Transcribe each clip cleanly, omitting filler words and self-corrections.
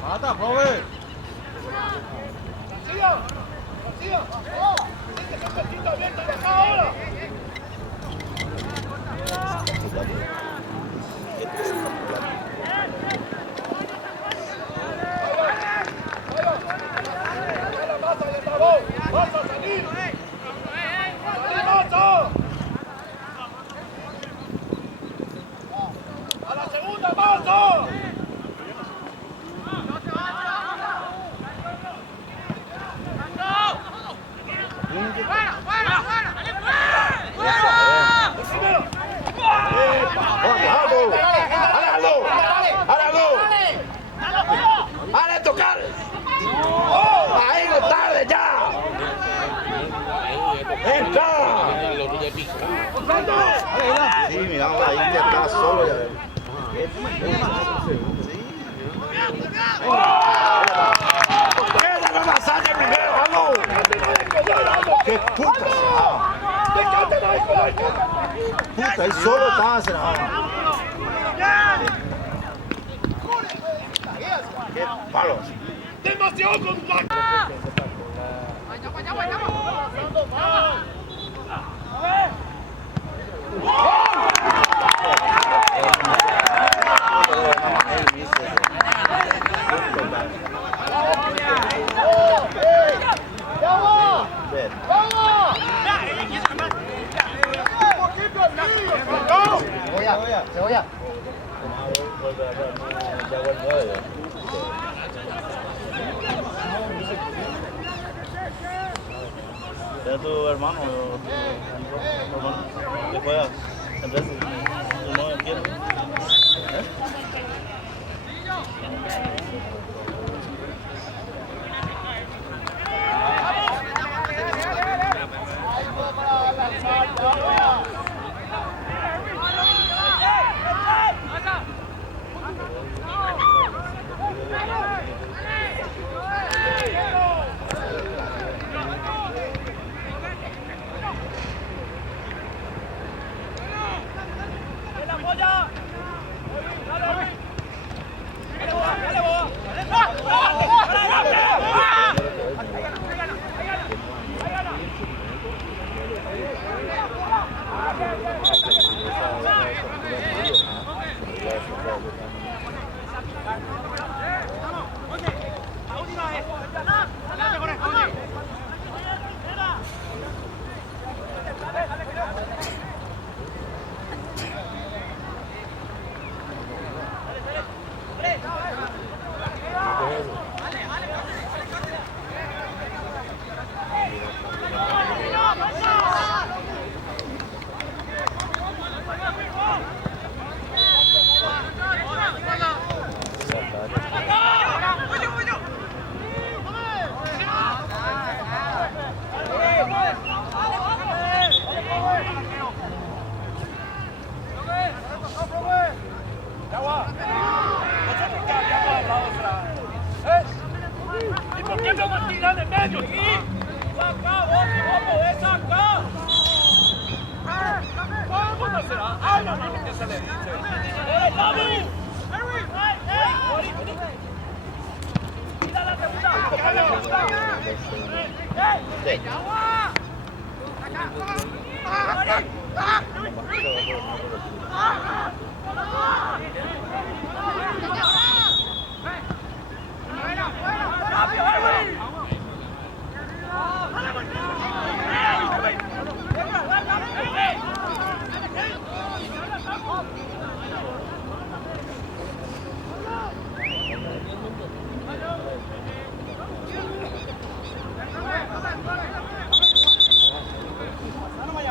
Mata, profe. ¡A la segunda, paso! ¡Dale, tocar! ¡Ahí no tarde ya! ¡Entra! Sí, miramos ahí que está solo ya. ¡Queda la masaje primero, vamos! ¡Qué puta! Puta, ahí solo estaba cerrado. ¡Qué palos! ¡Demasiado contacto! Cebolla. ¿Es tu hermano que juega en veces? ¿No entiendo? ¿Por qué me vas a tirar de medio aquí? ¡Saca, vos podés sacar! ¿Cómo será? ¡Ay, no, no, ¿qué se le dice? ¡Eh, David! ¡Mira la segunda! ¡Mira la segunda! ¡Eh! ¡Agua!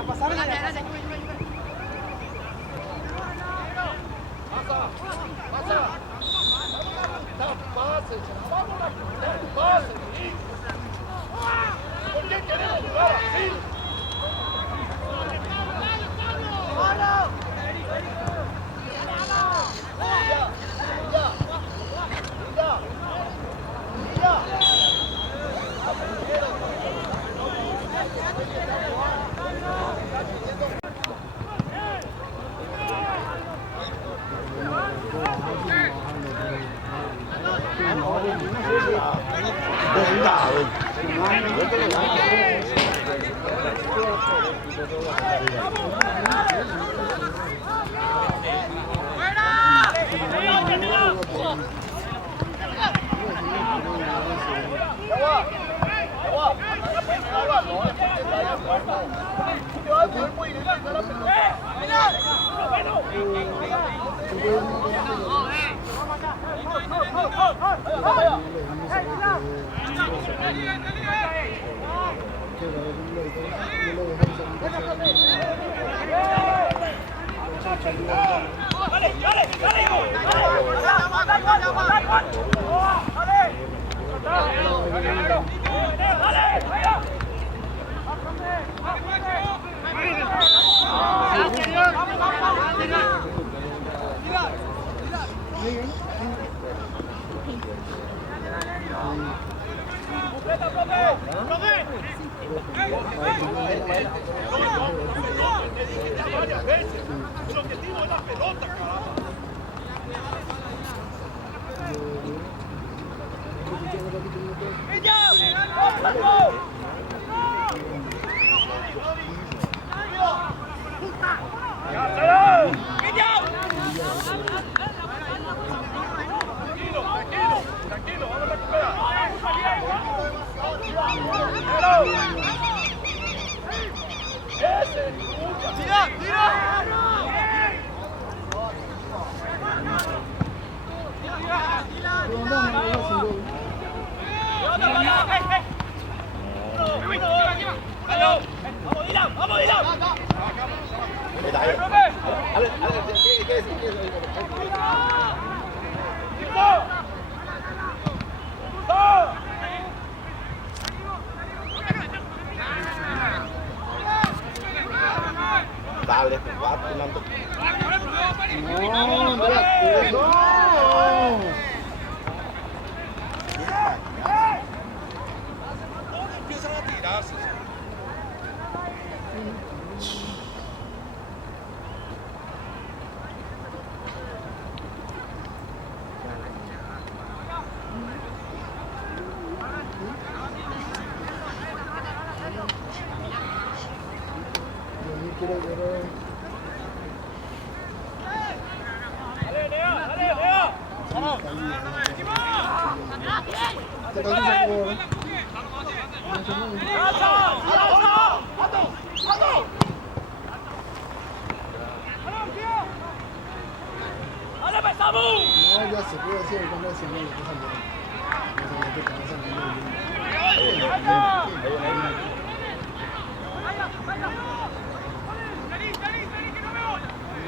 Pasar. El objetivo es la pelota, carajo. Tranquilo, vamos a recuperar. ¡Tira! ¡Vamos, Dylan! Dale, va tirando. Empiezan a tirarse.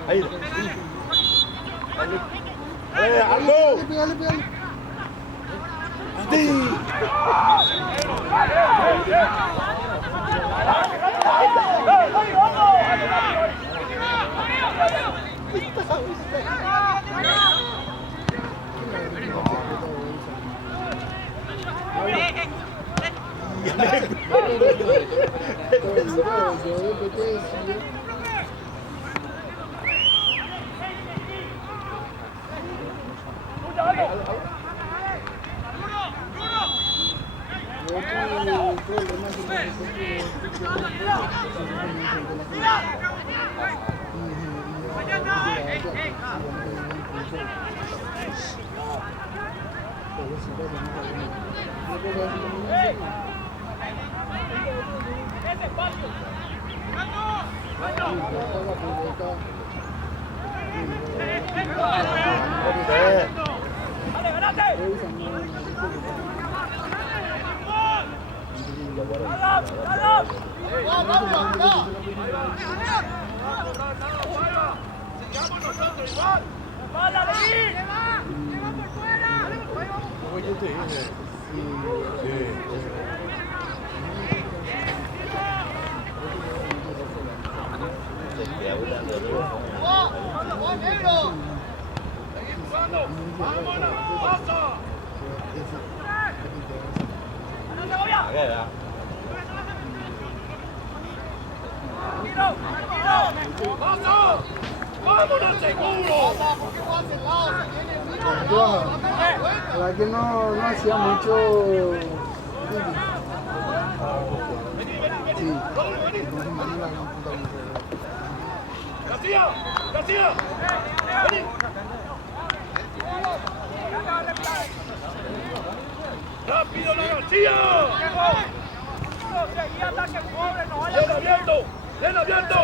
Ahí. ¡Algo! ¡Sí! ¡Vámonos seguro! La verdad que no hacía mucho. Sí. ¡García! ¡García! ¡Vení! ¡Rápido la García! ¡Ven abierto! ¡Ven abierto!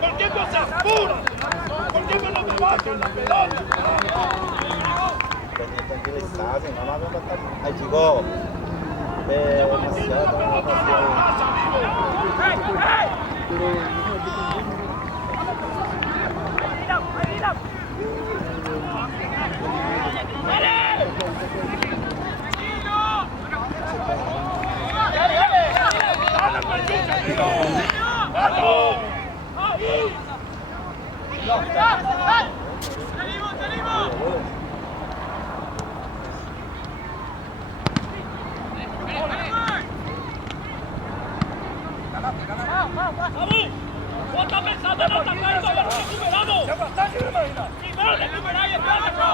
¿Por qué no se apura? ¿Por qué no me bajan la pelota? Tranquilizarse, no más estar. Ay, chico. Demasiado. ¿Vos estás pensando en atacar y todavía no recuperamos? Primero recuperar y después atacar.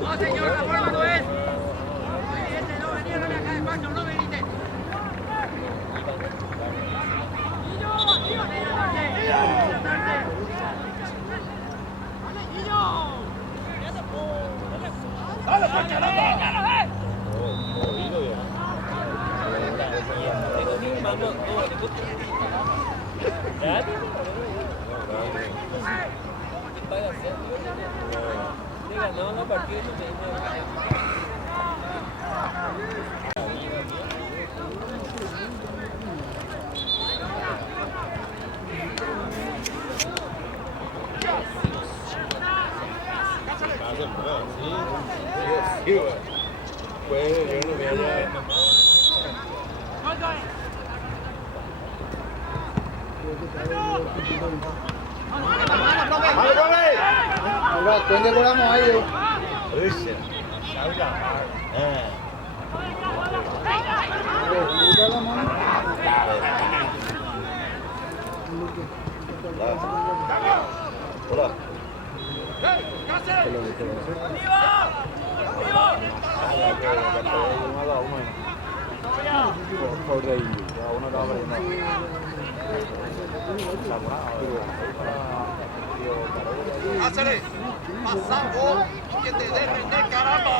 No, señor, la forma no es. No venía, no le acá de paso, no veniste. ¡Dale, pues, caramba! Sí, güey. Pues yo no veía ya. ¡Vale, profe! Ahora, ¿dónde lo damos ahí? Ese. Hola. ¡Hácele! ¡Pasa vos! ¡Que te dejen de caramba!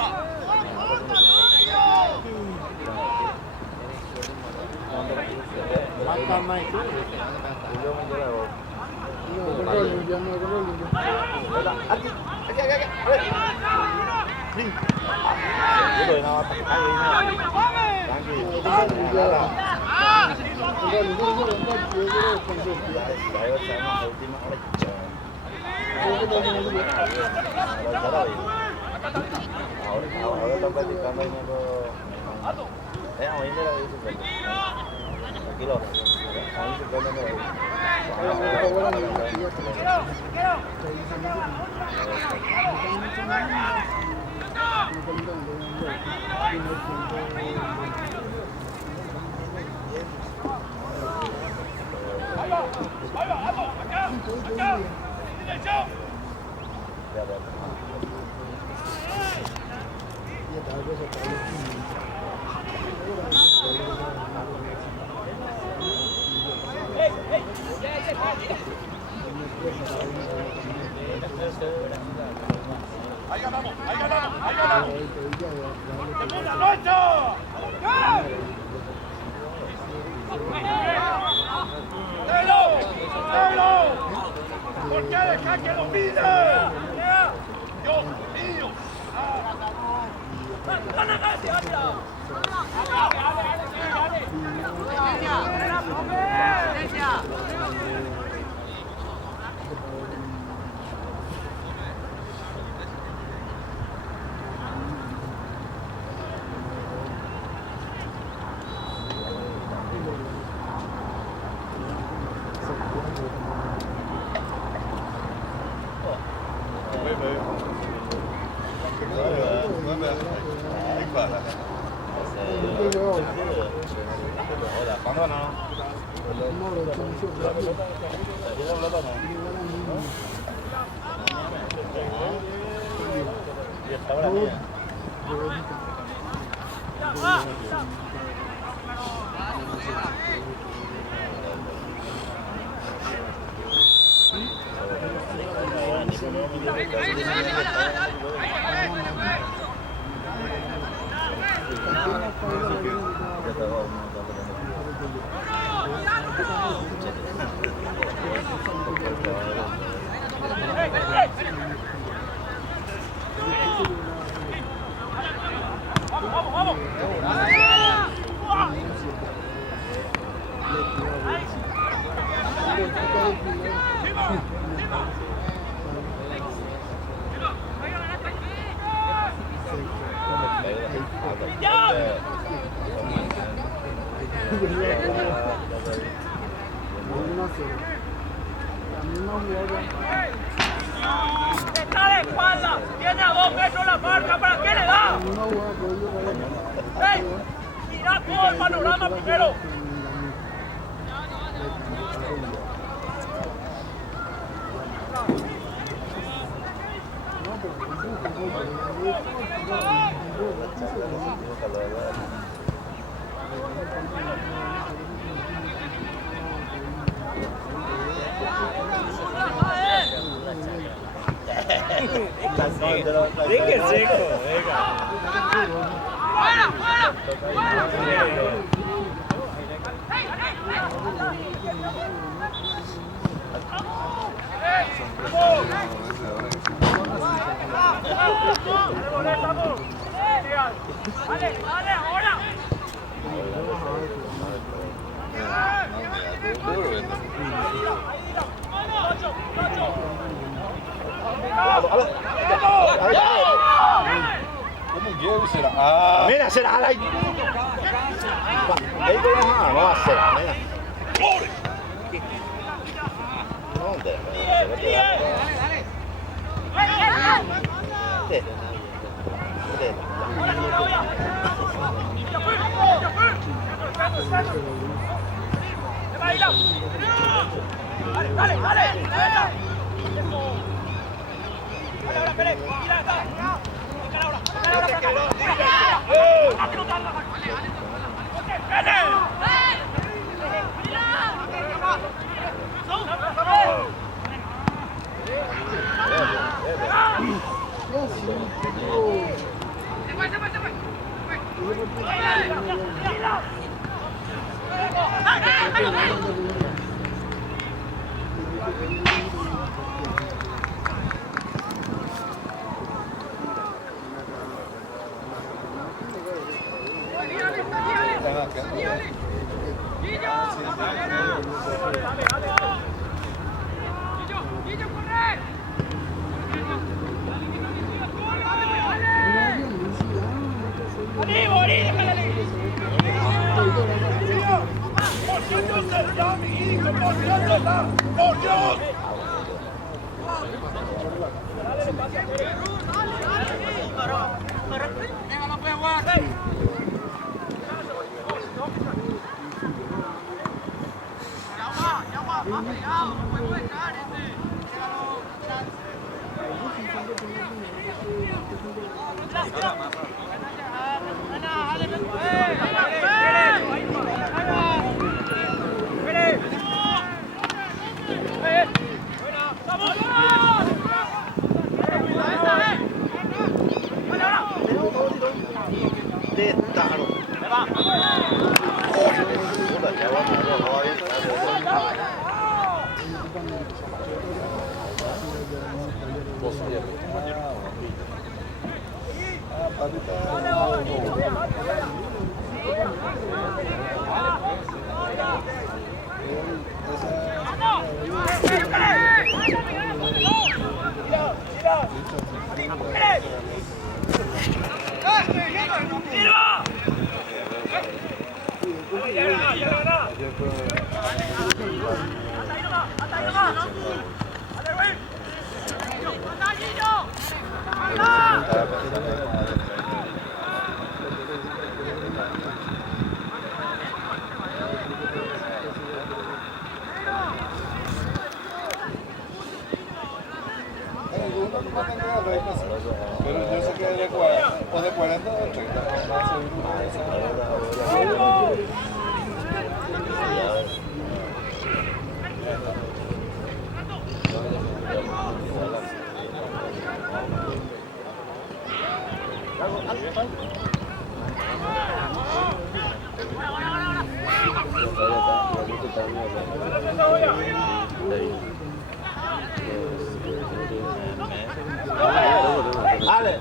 Ahora están practicando ahí tranquilo. Ahí se prenden ¡Ahí ganamos! ¡Ahí ganamos! ¡Ahí ganamos! ¡Segunda noche! ¡Telo! ¡Telo! ¿Por qué dejar que lo pide? ¡Dios mío! ¿Cuándo van a no? Está de espalda, tiene a 2 metros la marca, ¿para qué le da? ¡Ey! Mira todo el panorama primero. Venga, seco, venga. ¡Fuera, fuera! ¡Fuera! ¡Dale, dale, ahora! Mira, será ahí. Ahí con la mano, no va a ser, mira. ¿Dónde? Dale, dale, dale. Ahora, Pérez, mira acá. Pero yo sé que de 40 o de 40 o 30 más seguro de eso. Dale.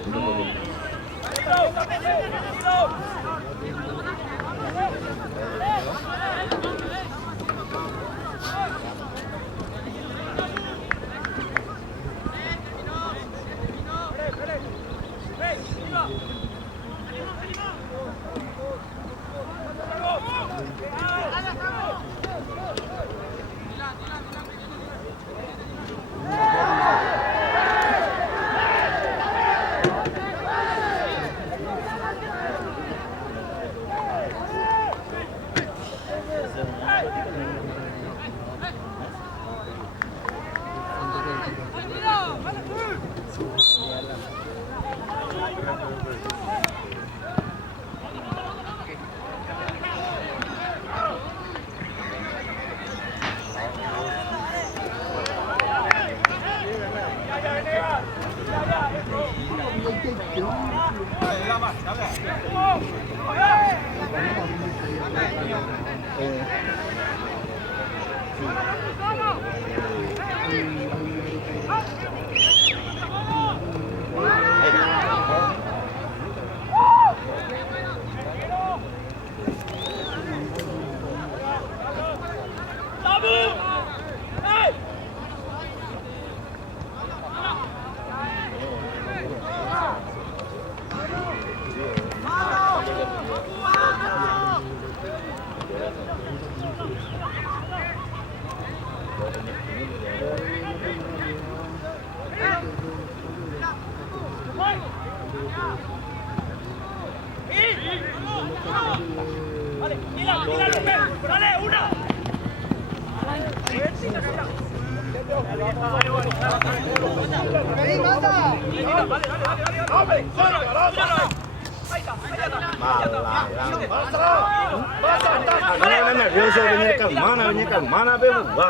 Nervioso, venía calmana, pero va.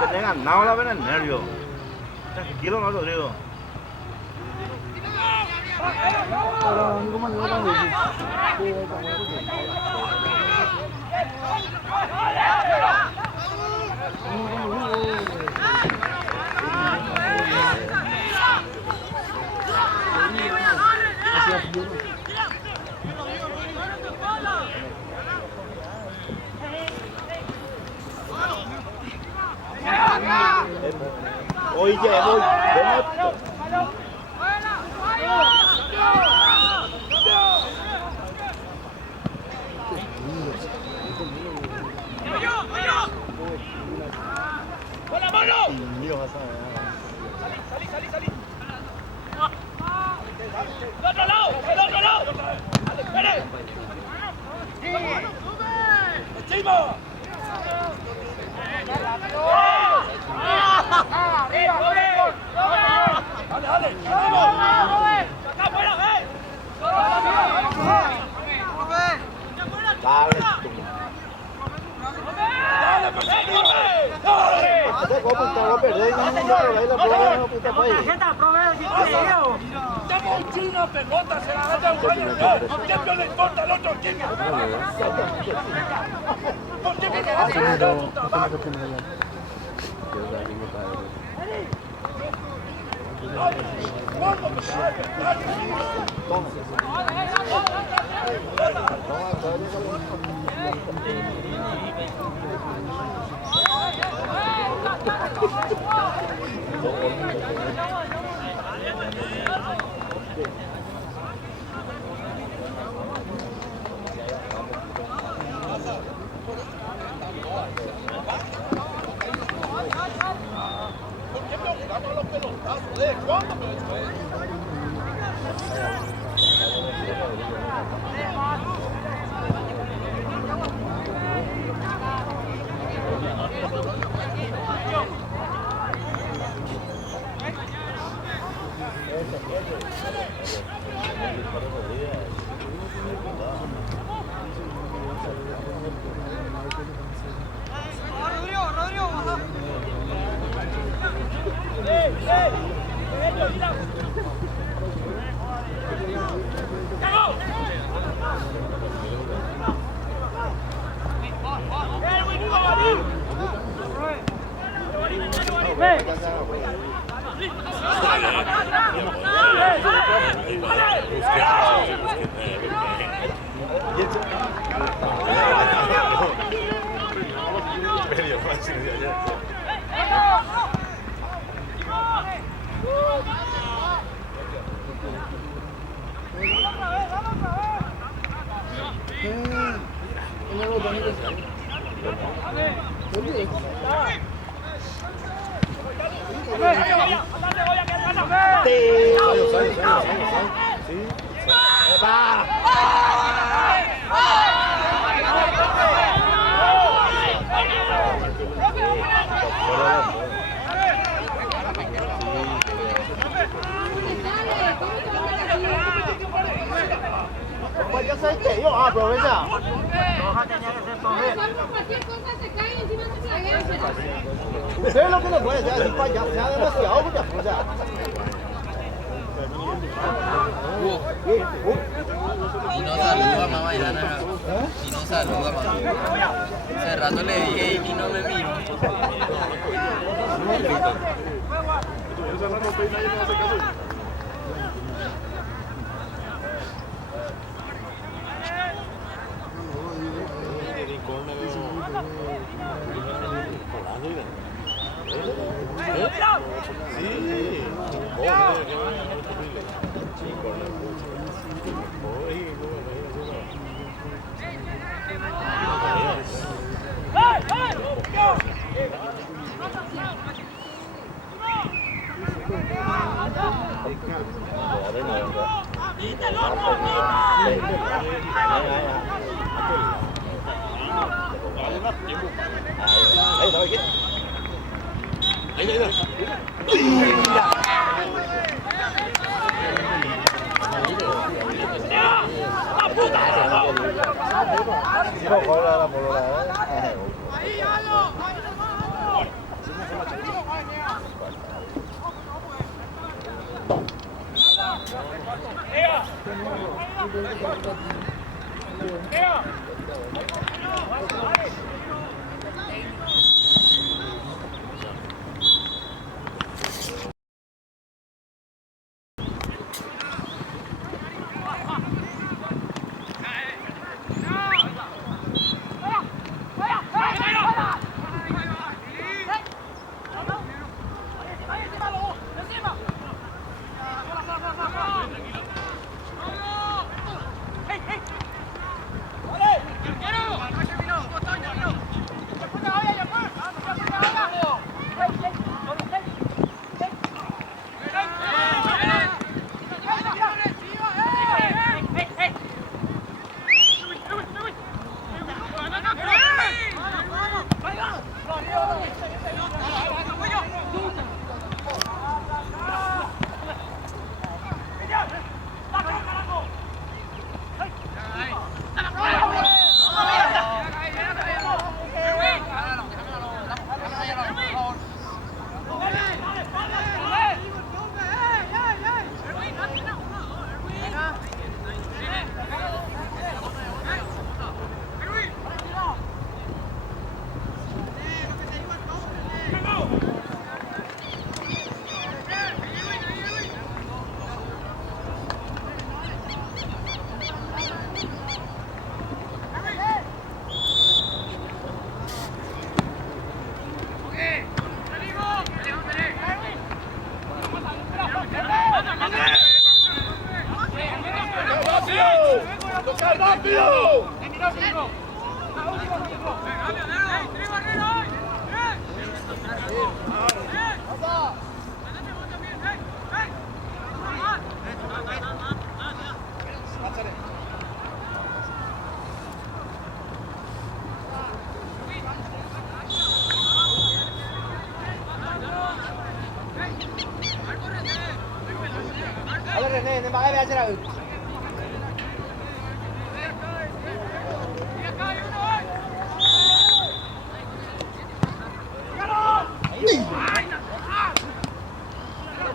Que tenga nada la ven nervio. Tranquilo, no, Rodrigo. Oye, voy. ¡Con la mano! Salí. ¡El otro lado! ¡Espere! ¡Chimo! ¡Dale! ¡Vamos! ¡Acá afuera, una pelota, se la gana un año. Siempre le importa al otro equipo. ¿Por qué me quedas haciendo tu trabajo? Rodrigo, baja. Yo sé que yo aprovecha. Cualquier cosa se cae y encima se flaguea. Usted es lo que le puede hacer, es para ya sea demasiado, porque afuera. Y no saluda a mamá y la nada. Y no saluda a mamá. Hace rato le dije y no me miro.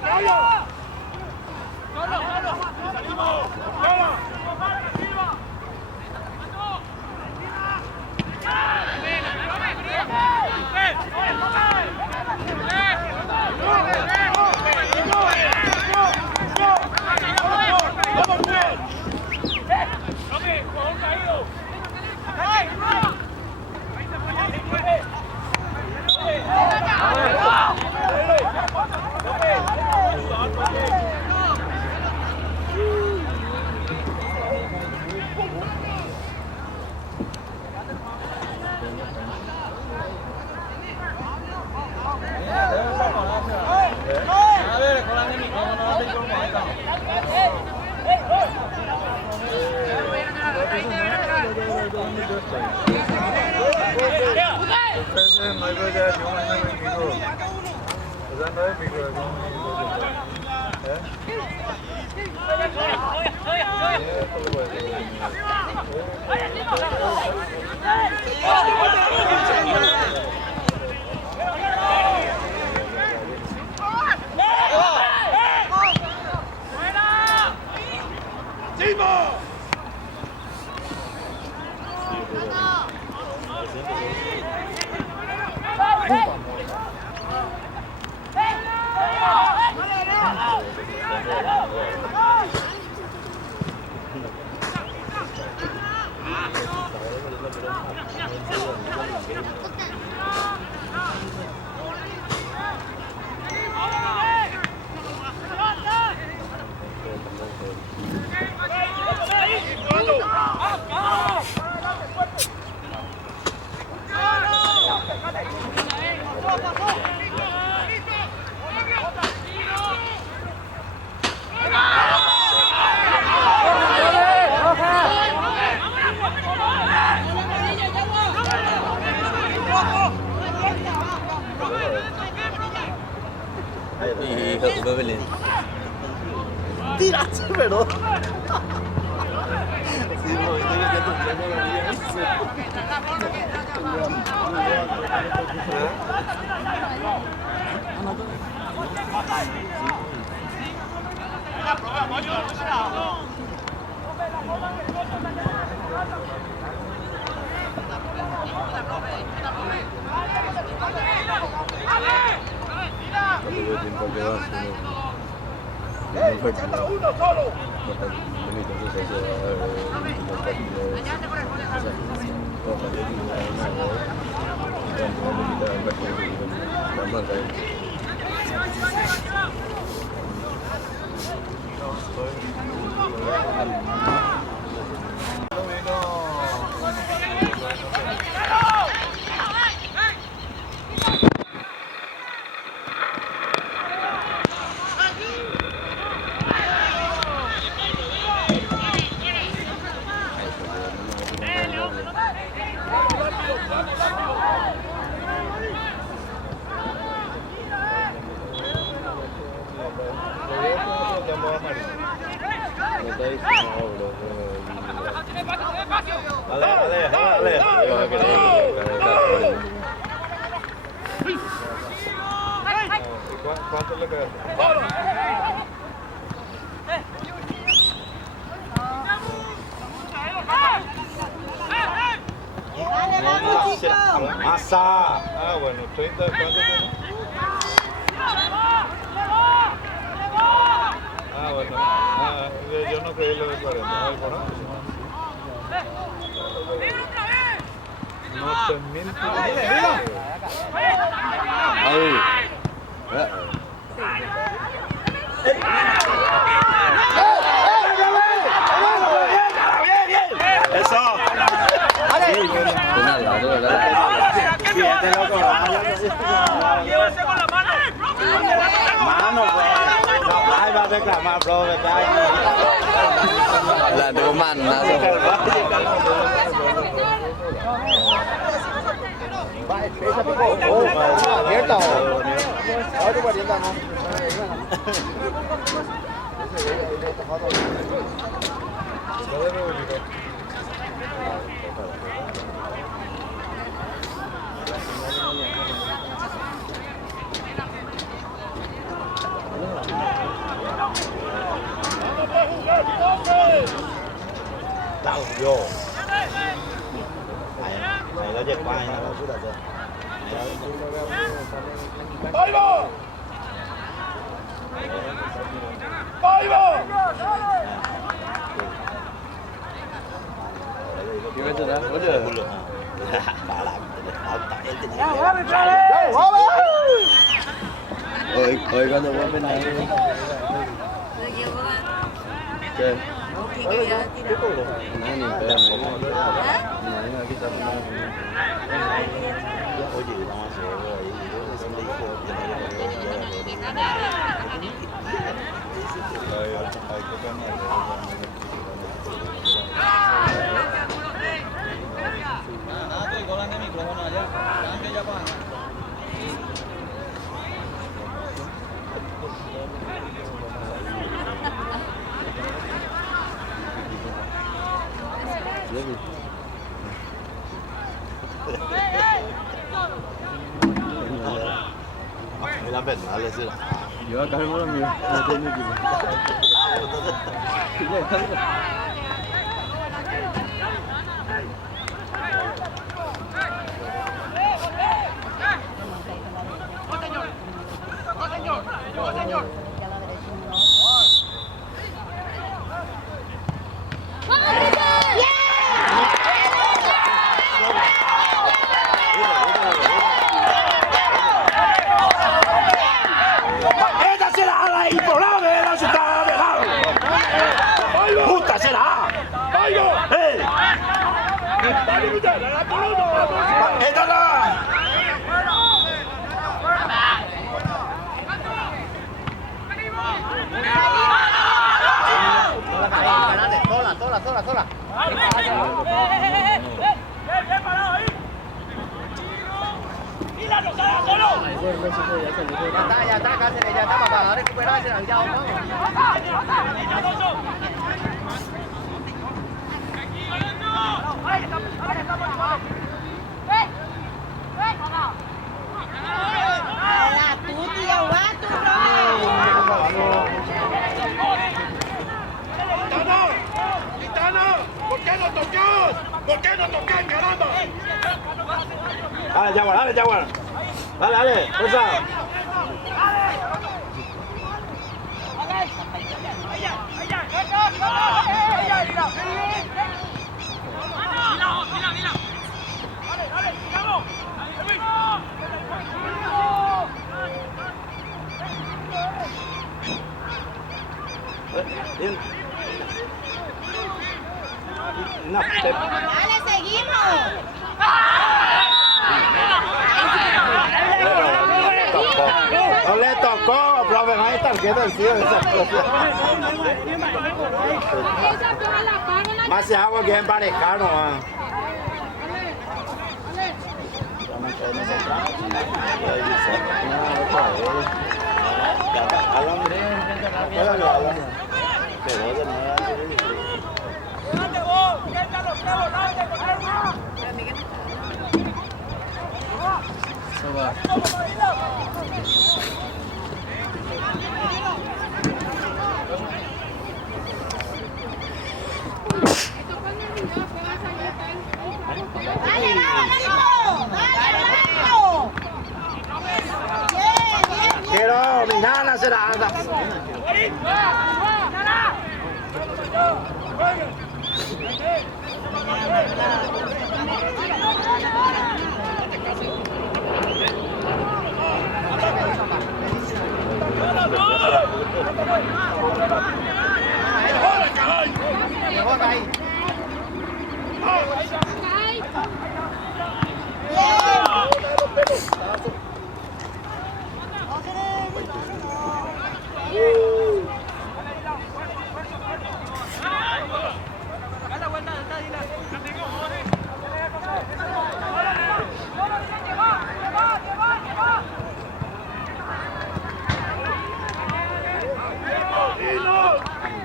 ¡Vamos! Ustedes no hay que ya yo no me pico. O sea, no es pico. Y Belén. Tiraste, pero. ¿Cuánto le queda? Masa. Ah, bueno, 30, ¿cuánto tiene? Ah, bueno. Ah, yo no creí lo de 40. Algo, ¿no? No, 100.000. Eso. Fíjate, loco. Llévese con la mano. Mano, pues. No, ahí va a reclamar, bro. La de humana. Abierta o. Ahora guardián no. Tao vô. Này nó giật quay nó cứ đặt rồi. Gimana dah? Udah. Balak. Oi, kan mau bên này. Oke. Nah, ini kita La verdad, es Yo acá me lo mío. No tiene que ¡Esta será la imponable de la ciudad de Lado! ¡Justa será! ¡Eh! ¡Esta la! Sola. ¡Bien parado ahí! ¡Mira, no sale solo! Ya está, Cáceres, ya está, papá. A recuperarse, ya vamos. ¡Gitano! ¿Por qué no tocas? ¿Por qué no tocas, caramba? Dale, Jaguar. Dale, esa. Bien. No, ¡Dale, seguimos! no le tocó, profe, no hay tarjeta encima de esas cosas. Esa toda la página. Más se agua que emparejar nomás. ¡Dale, vamos! Bien. Quiero, mi nana será.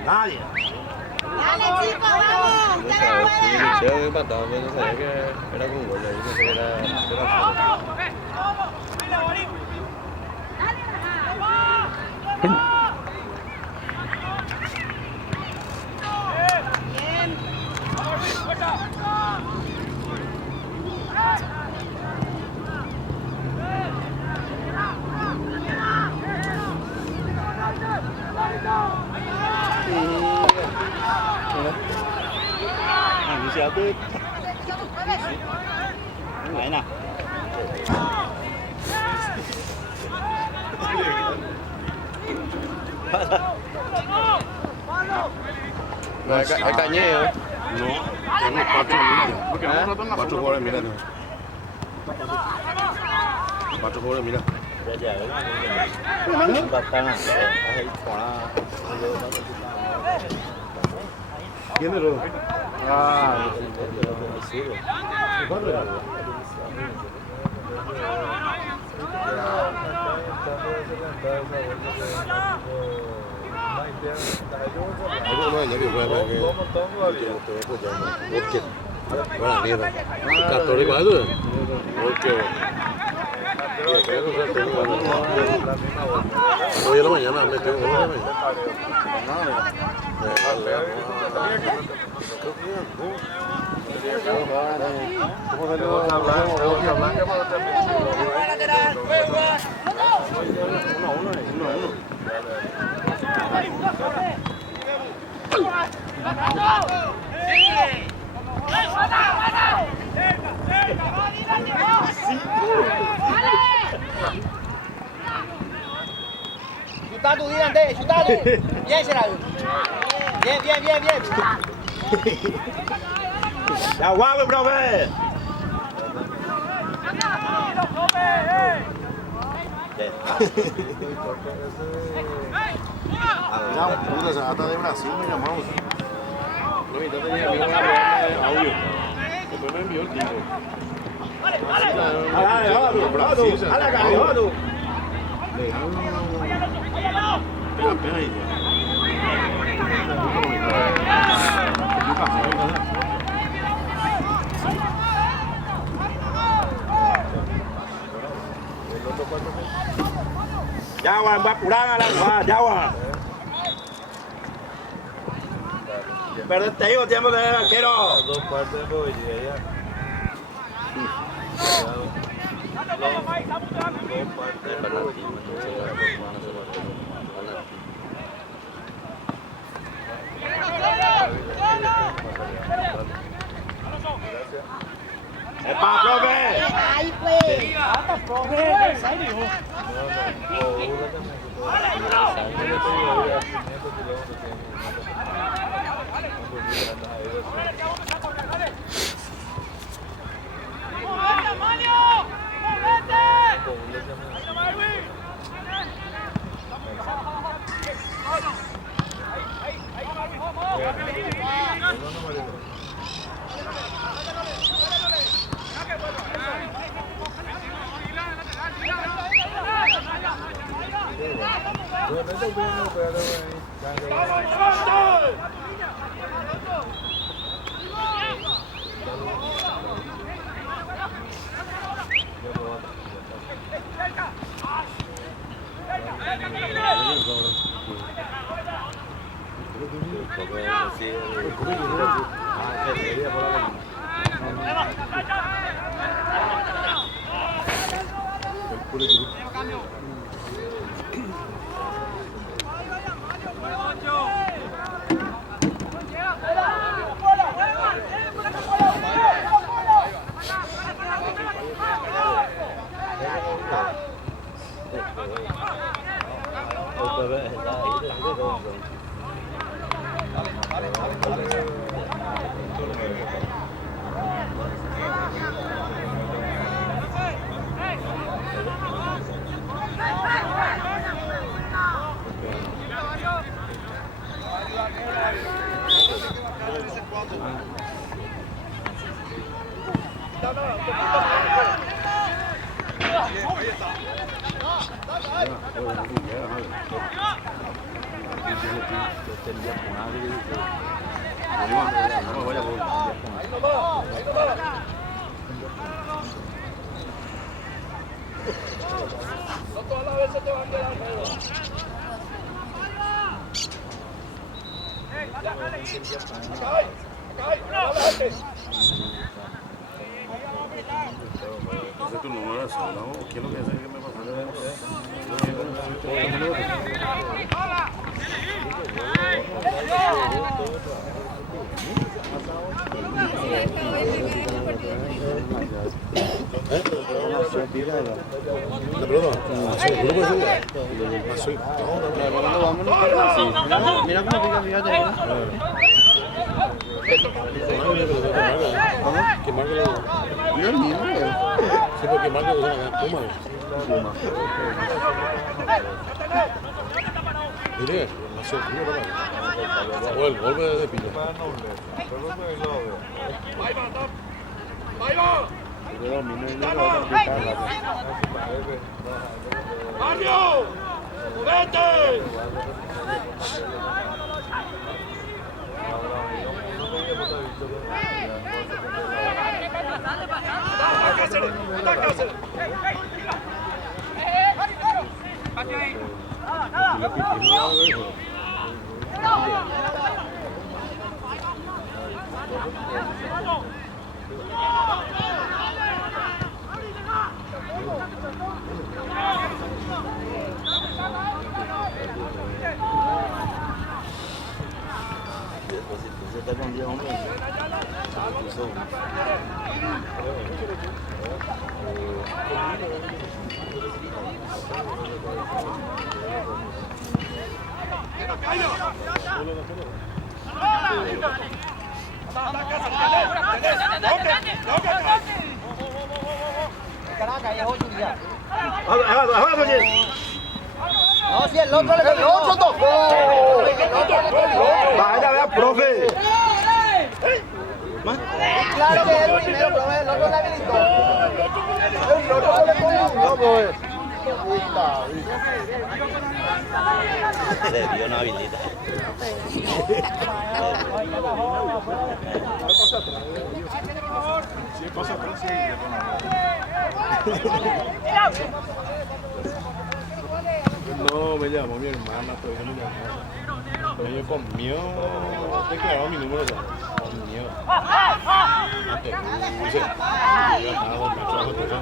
Nadie. Dale, chicos, vamos. Ustedes pueden. Yo empatado, yo no sabía que era con gol, yo pensé que era... Buena. Hay cañeo, ¿eh? No, tengo 4 minutos. 4 jugadores, mira. 4 jugadores, mira. ¿Quién es Ah, Algunos años que fue porque buena mierda. Católico algo. Porque hoy en la mañana me tengo Chuta tú, Dirante, chuta tú. Bien, Gerardo. Bien, bien, bien, bien. Ya guapo, profe. Ya, puta, esa gata de Brasil me llamamos. No, y yo tenía mi audio. Después me envió el tipo. Jawan, va pulang alam, wah, Jawan. Perdete yo tiempo de arquero. dos partes voy ya. Epa, profe. Ahí pues. No todas las veces te van a quedar alrededor. Ese es tu número de sala, ¿no? ¿Qué es lo que hace que me ¿La pelota? Sí, el grupo es sí. Mira cómo pica, fíjate, mira. ¿Qué marca le da? Yo el mismo, Sí, porque marca le da Puma. Mire, O el golpe de Pilla. Ahí va. Mario, vete. Atácase. Você tá com dia homem. Caraca, ya es 8 ya. Ahora, No, si el otro le pegó. El otro tocó. vaya, vea, profe. Claro que es el primero, pero el otro le habilitó. El otro le pegó. No, pues. Debió no habilitar. No, me llamó mi hermana, todavía me llamó. Me comió, te quedaba mi número ya. Comió. Dice, yo estaba me trajo todo.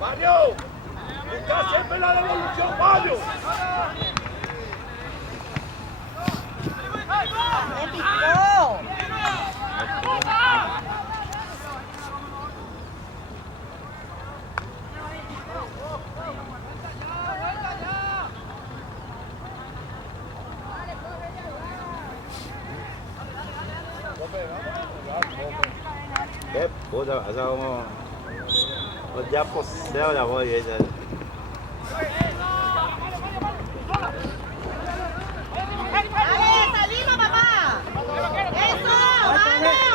Mario, busca siempre la devolución, Mario. Qué puta, o sea, como. Pues ya poseo la voy ella. Dale, salimos, papá. Eso, vamos.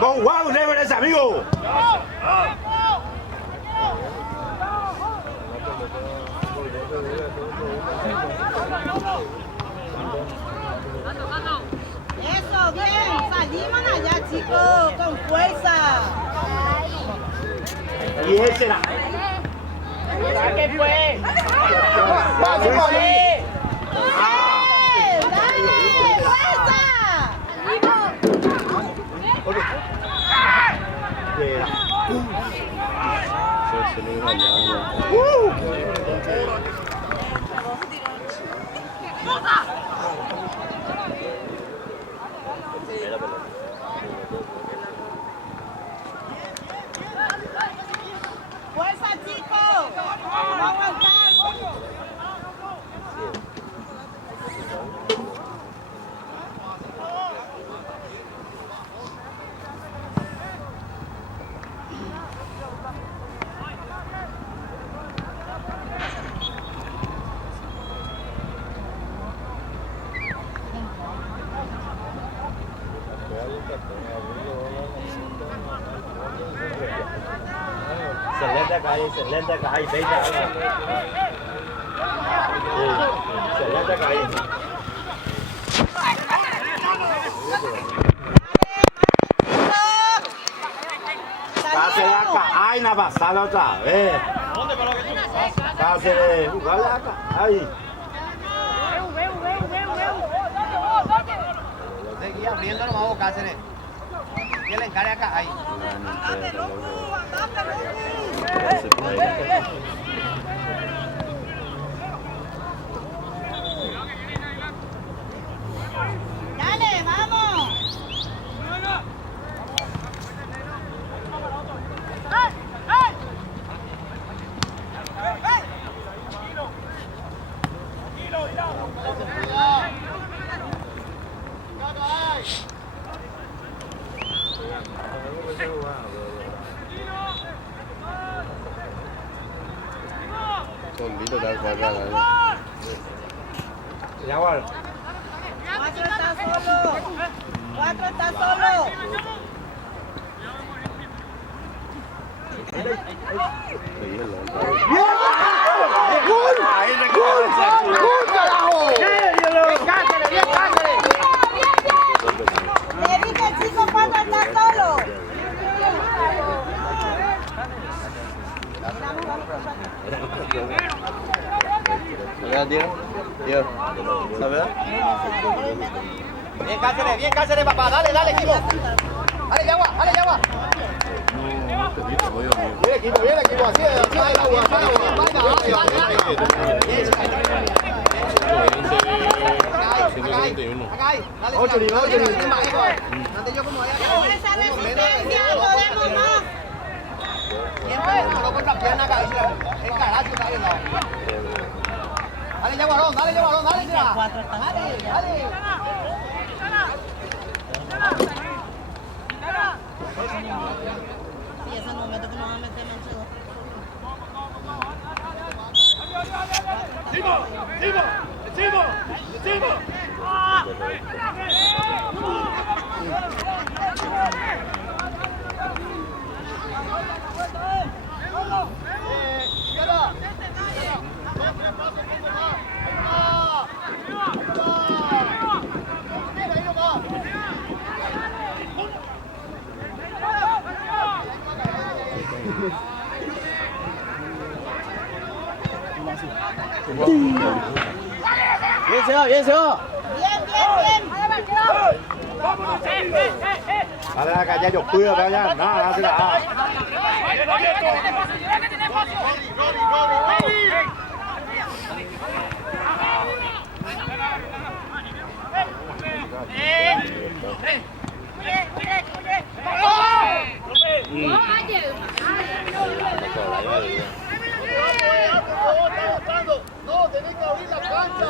Con wow, Neveres, amigo. Eso, bien. Salimos allá, chicos, con fuerza. Y ese será. ¿Qué fue? ¡Vamos, ¡Dale, fuerza! ¡Fuerza, chicos! ¡Vamos a aguantar! Excelente acá, hay 20 acá. Ya te caí. Cáceres acá. Ay, nada más, sale otra vez. Cáceres, jugale acá. Ahí. Seguí abriéndolo, vamos, Cáceres. Y le encare acá, ahí. Dale, vamos. Solito te va a acá. Ya, bueno. 4 está solo. 4 está solo. Le dije al chico 4 está solo. ¿Sabes, tío? Tío, ¿sabes? Bien Cáceres, papá. Dale, dale, equipo. Dale, Yagua, dale, Yagua. Bien, equipo, así es el agua, Dale, 8 niveles, yo como allá. Con esa resistencia podemos más. Siempre coloco la pierna acá, el carajo está ahí, no. Dale, Yaguarón, dale, ya. Dale. Sí, ese es el momento que nos va a meter en el Bien, se va. Bien. Dale acá, ya yo cuido, ya. Nada, así la. No, tenés que abrir la cancha.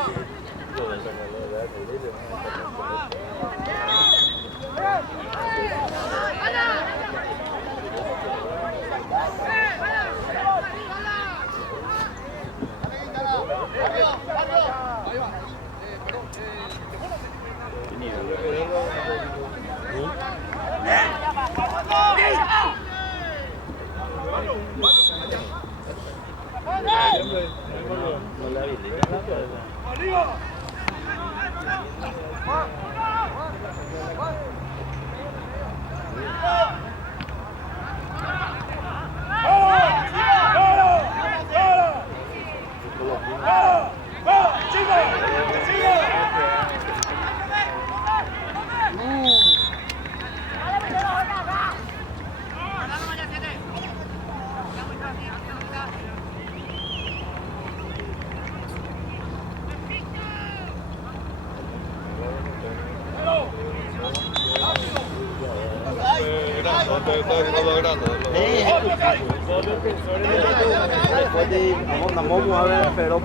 Después de ir, vamos a ver, pero.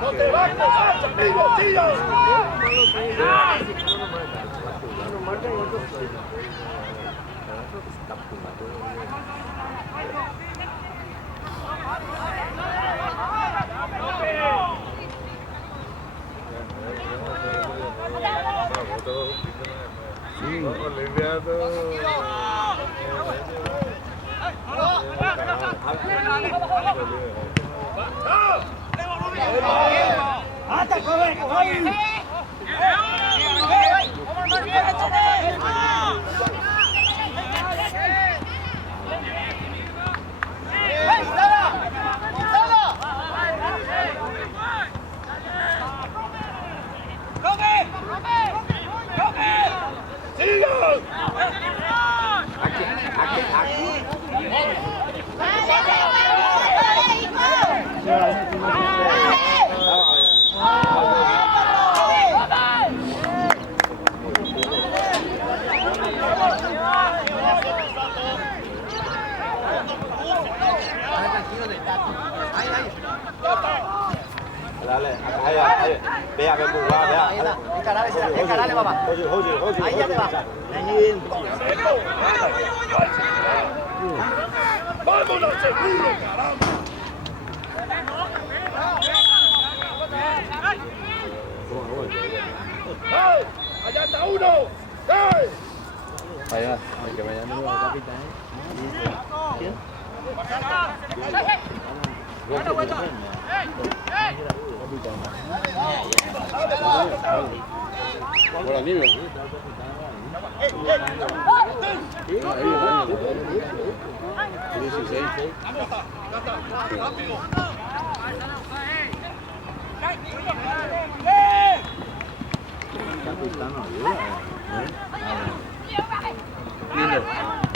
No te bajes, amigo, tío. Limpiando. Dale, ahí, vea, ve jugar, vea. Encarale, papá. Ahí ya te va. ¡Vámonos, seguro, caramba! ¡Hey! ¡Allá está uno! ¡Hey! Allá, el que vaya nuevo capitán. Hola, niño.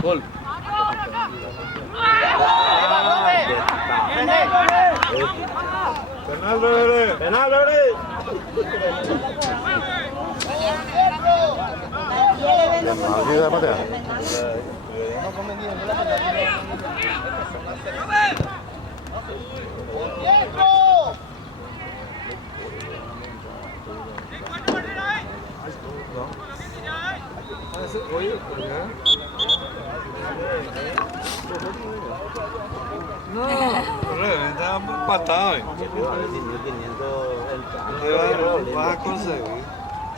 Gol. Penal, bebé. Penal, bebé. Aquí de patea. No, está empatado. Vas a conseguir.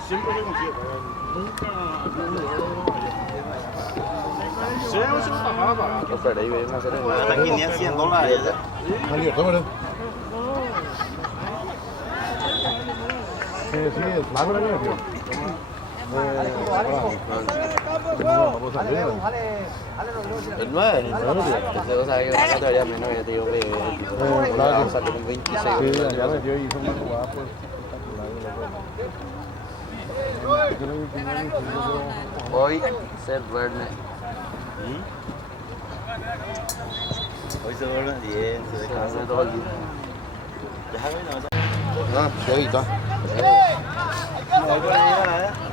Siempre se consigue. Están $500. Ali, tómale. Sí, es largo la niña, tío. El 9. Ese cosa que una categoría menos que te digo que salió con 26. Sí, ya metió y hizo una jugada pues Hoy se duerme. Hoy se duerme bien, se descansa todo el día. Ah, ya ahí está.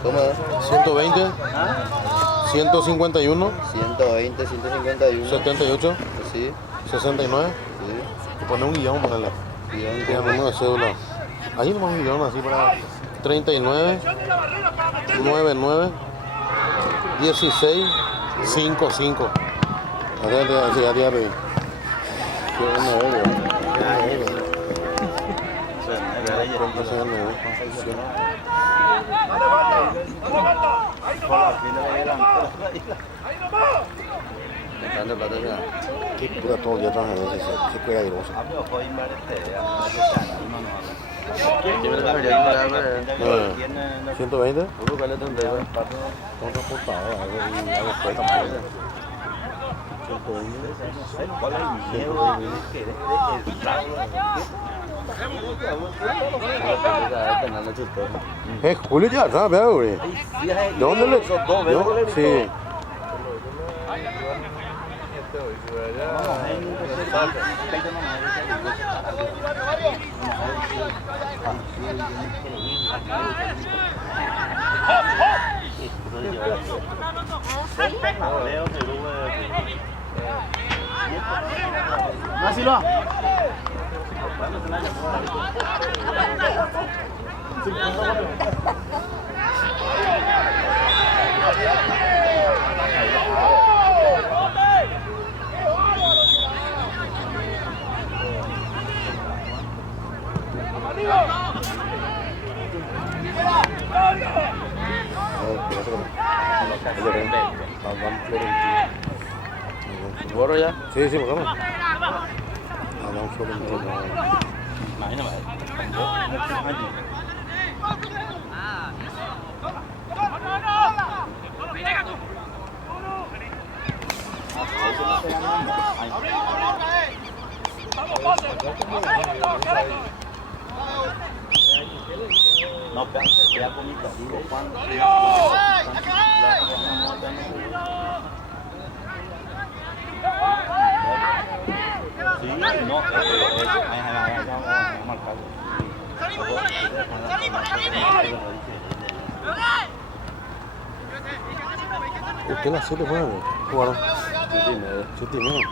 ¿Cómo es? 120, 151, 120, 151. 78, Sí, 69. sí. Y poner un guión, ponerle. Tiene número de cédula. Ahí nomás un guión así para 39, 99, 16, 55. Así, ya te pedí. Dando plata ya. Qué pura todo el día trabajando, se queda airoso. Yo me lo debería ignorar, 120. pero ¿cuál es tu dedo? Con transportador, algo fuerte también. 120. Julio ya, ¿sabes? Güey. ¿De dónde le? Sí. Másilo. ¿Borro ya? Sí, sí, por favor. Andamos solo en todo. No, queda comunicativo, Juan. Sí, no, ¿Usted las 7 juega? ¿Jugaron? 7:30.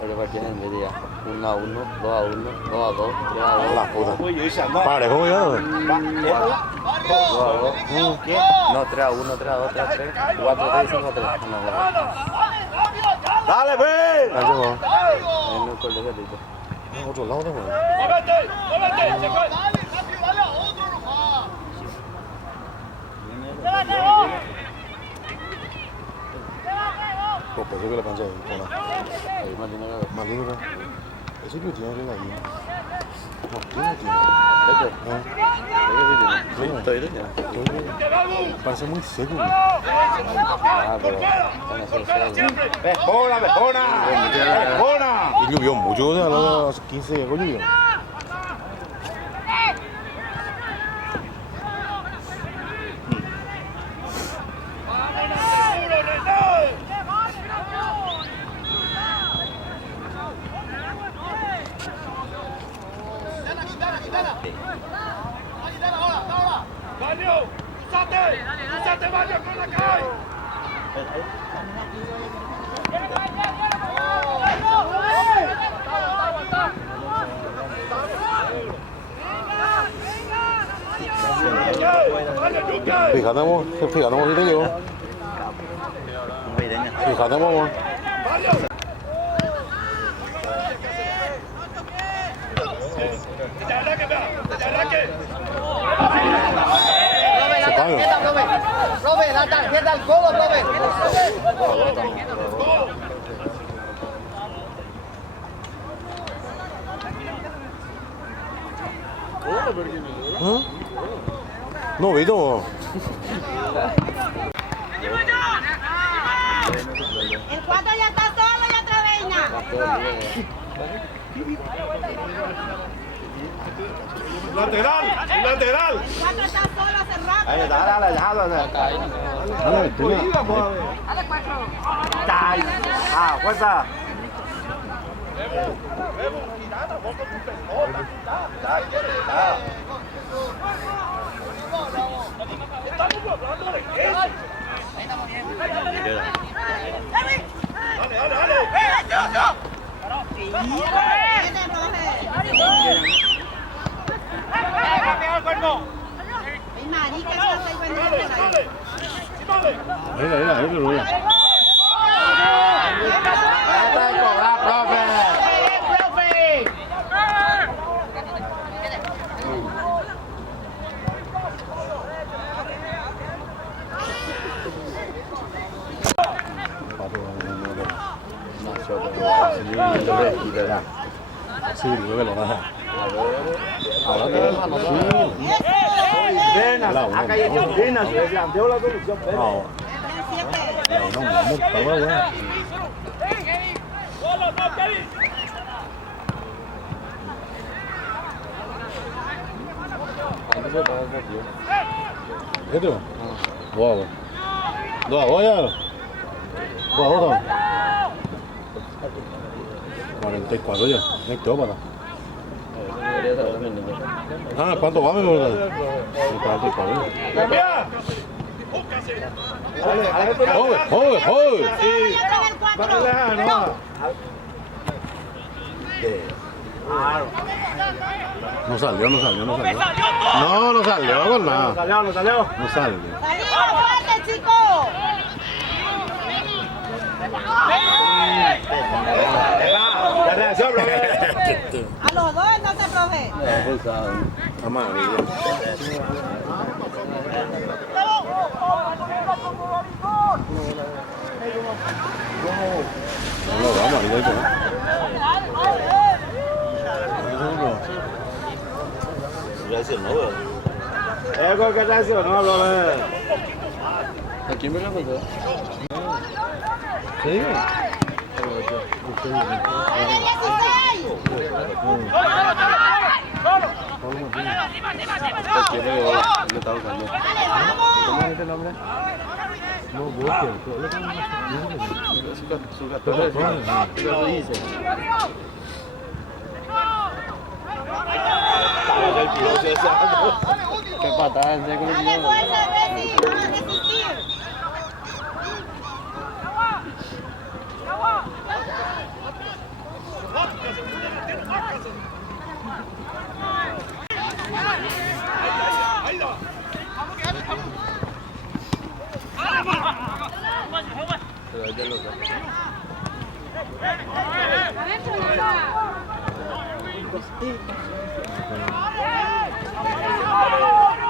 Pero para quién me diga 1-1, 2-1, 2-2, 3-2. La puta. Uy, yo hice andar. Parejo ya, ¿no? 2-2. No, 3-1, 3-2, 3-3, 4-3, 5-3. Dale, ve. Cancha juega. En un colegio. En otro lado de juego. ¡Muévete! ¡Muévete! ¡Se fue! ¡Dale, rápido! ¡Dale a otro nomás! Pues pensé que la cancha de Pona. Ahí más dinero. Más lindo. Ese que tiene que ir ahí. No, ¿quién no tiene? Sí, estoy bien. Parece muy seco. Ah, pero están asociados. Mejora, mejora. Mejora. Y llovió mucho, o sea, a las 15 de llovió. ¡Baño! ¡Úsate! ¡Úsate, Baño, con la calle! Fíjate, amor, si te llegó. Fíjate, amor. Se paga. Profe, la tarjeta al codo, profe. ¿Ah? No, Vito. El 4 ya está solo y otra veina. ¡Lateral! ¡Lateral! El 4 está solo hace rato. Ahí está, dale, déjalo. Dale, ah, fuerza. Ay, marica, eso está igual de Mira. Trata de cobrar, profe. Sí, luego lo baja. Venas, acá hay venas, se planteó la solución, venas. ¿Esto? Wow. Dos ya. 44 ya. Necto para. Ah, ¿cuánto va, mi verdad? 44. Joder. No salió. No salió con nada. No salió. No salió. ¡Salí fuerte, chico! La reacción, profe. A los dos entonces, profe. gol que te hizo, no hablo de... ¿A quién me la mandó? ¡Dale, 16! ¿Quién me llevó? Le estaba buscando. ¡Dale, vamos! ¿Cómo es el nombre? No, su 14 dice. Qué patada, en serio. ¡Dale, fuerza, Messi! ¡Vamos a resistir!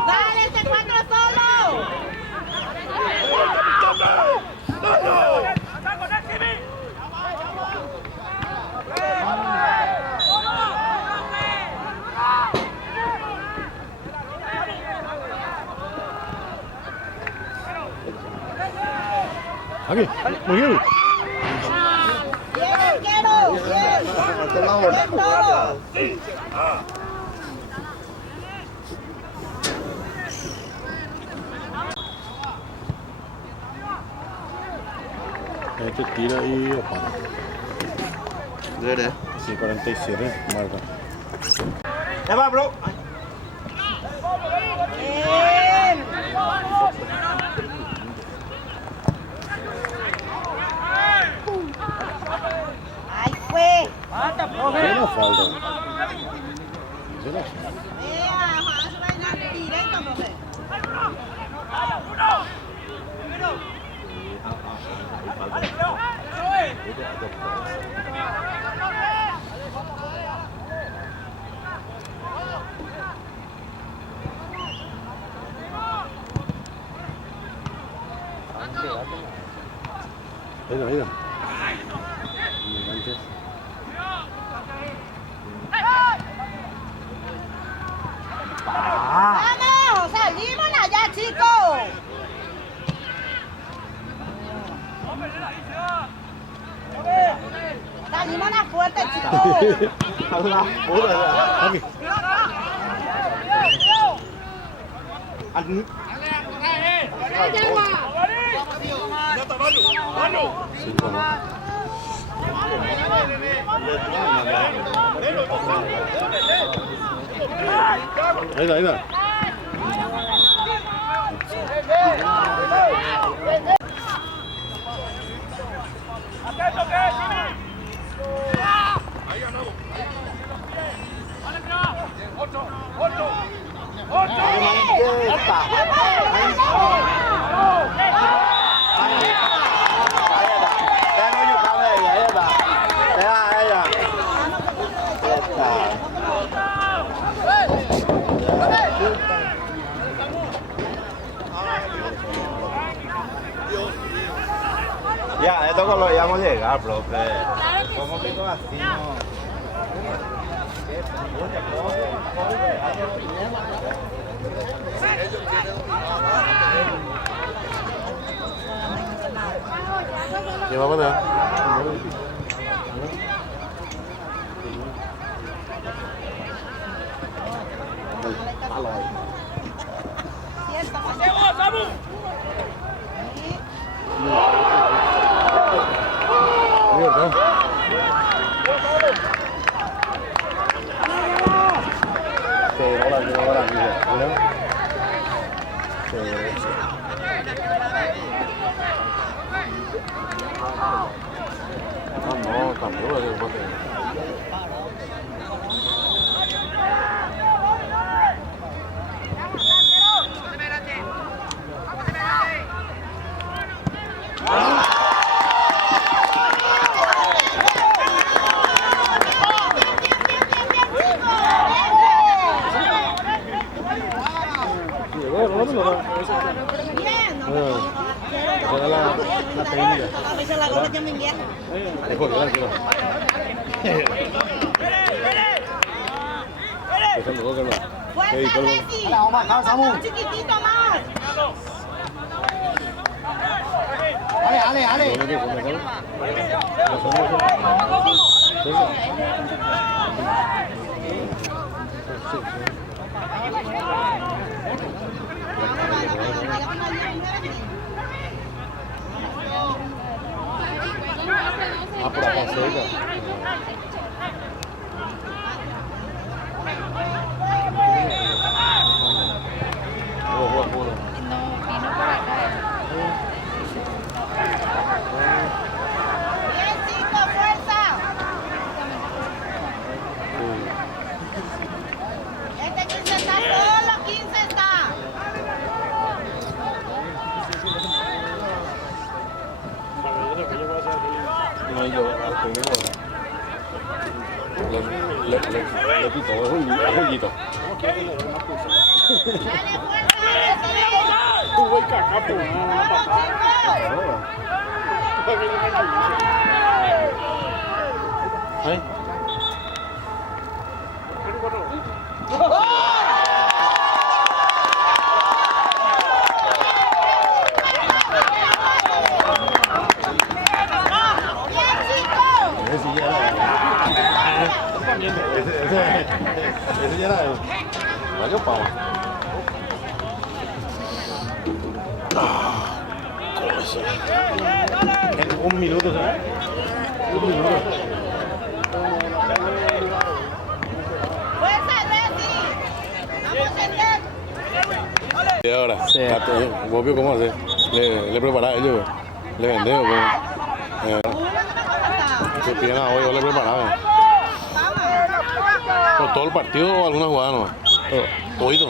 ¡Dale, este 4 solo! Aquí, Miguel. ¡Bien, arquero! ¡Bien! ¡Bien todo! Este tira y opana. ¿Dónde? Sí, 47, marca. ¡Ya va, bro! ¡Bien! ¡Ahí fue! Buena falta. Buena falta. Vea, Juan, se va a ir directo, profe. Ahí. Enganche. ¡Vamos! ¡Salimos allá, chicos! ¡Salimos fuerte, chicos! Aquí. Cinco, ¿no? Ahí da. Ya, esto con lo íbamos a llegar, profe. ¿Cómo que no así, no? Lleva para allá. No, cambió el empate. Empezando, Fuerza, Messi. Dale, vamos acá, Samu. Un chiquitito más. Dale, dale. Ah, por acá cerca. Bien, chicos, fuerza. Este 15 está solo, 15 está. No, yo, le quito, es un jueguito. Dale, fuerza, Messi. Vamos, chicos. ¿Eh? Bien, chicos. Ese ya era varios pavos. En un minuto, ¿sabes? Un minuto. Fuerza, Messi. Vamos a entrar. Y ahora, vos vio cómo hace. Le preparaba ellos, le vendeo. Que pierna hoy, yo le preparaba. Por todo el partido o alguna jugada nomás. Oído.